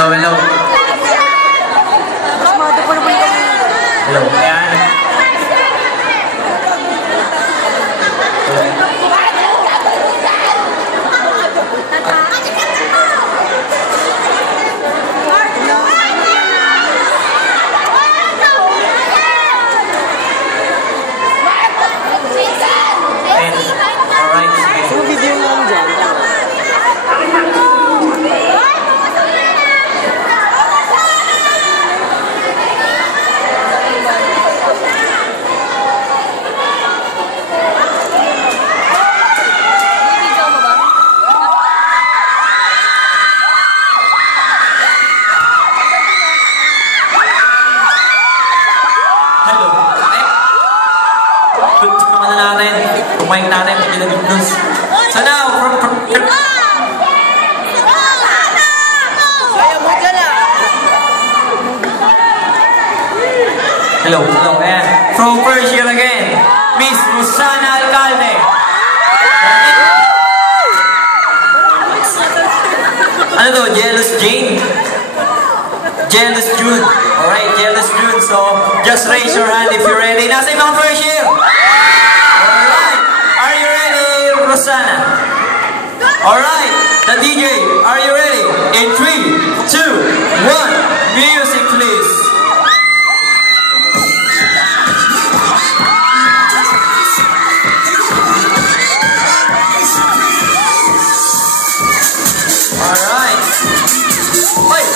Hello, hello. Hello. Ayan. Kumain natin, pagkilang blues. So now, hello, hello, and from first year again, Miss Rosana Alcalde. Ano to? Jealous Jane? Jealous June. Alright, Jealous June. So, just raise your hand if you're ready. Nasa yung mga first year? Rosana. Alright, the DJ, are you ready? In 3, 2, 1, music please. Alright. Wait.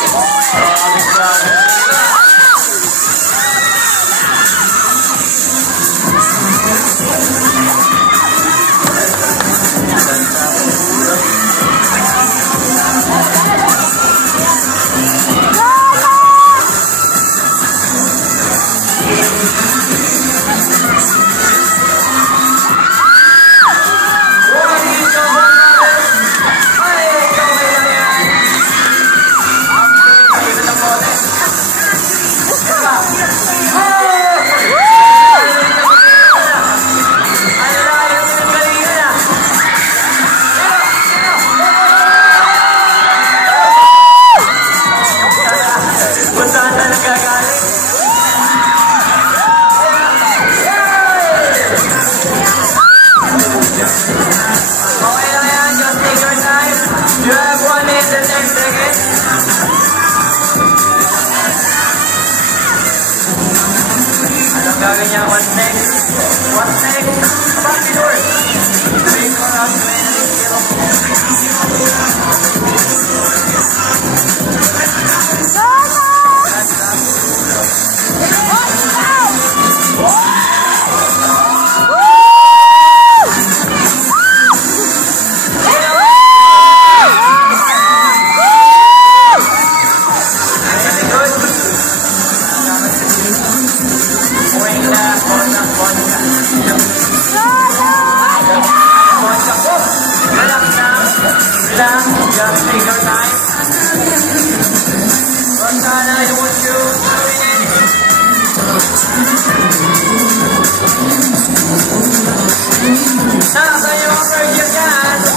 Gagawin what's next? What's next? Back the door. Wait for us. Just take your time. Rosana, I want you to now, so you offer your dance.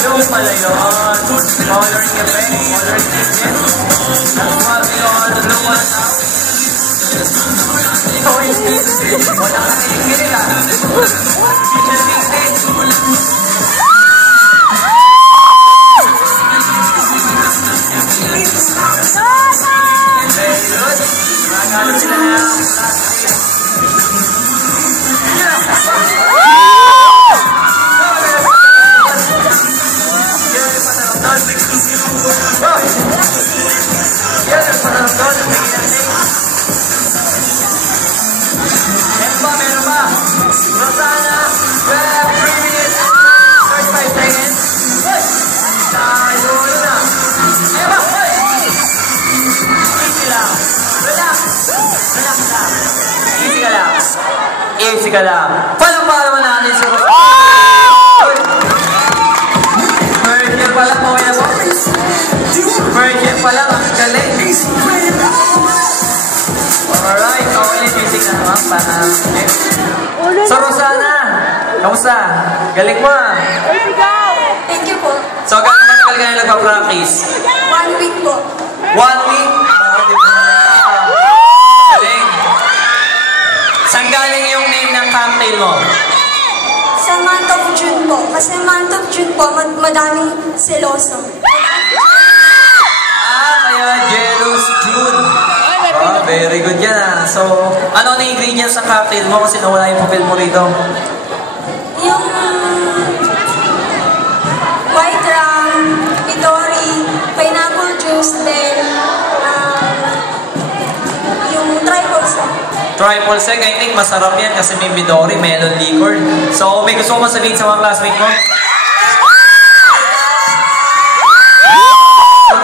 Yung pala yun, coloring effect, coloring agent. That's what we all do now. Wala ka nilikinig ah. Future vintage. Very good. Magalit sila na yung plastic. easy ka lang. Palakpakan naman natin si Rosana. First year pa lang, okay na po. First year pa lang, ang galing. Alright, okay na music na naman. So Rosana, kamusta? Galing mo ah. Thank you po. So gano'n matagal ka na nagpa-practice? 1 week po. 1 week? Galing. Saan galing yung name ng cocktail mo? Sa month of June po. Kasi month of June po, madaming seloso. Kaya Jealous June. Oh, very good yan ah. So, ano na ingredients sa cocktail mo kasi nawala yung papel mo rito? Yung white rum, Midori, pineapple juice, then yung triple sec. Triple sec, I think masarap yan kasi may Midori, melon liquor. So, may gusto mo sabihin sa mga classmate mo?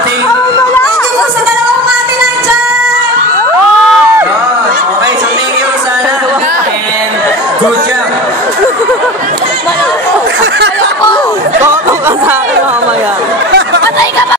Thank you po sa dalawang mati nandyan! Okay, so thank you Rosana and good job.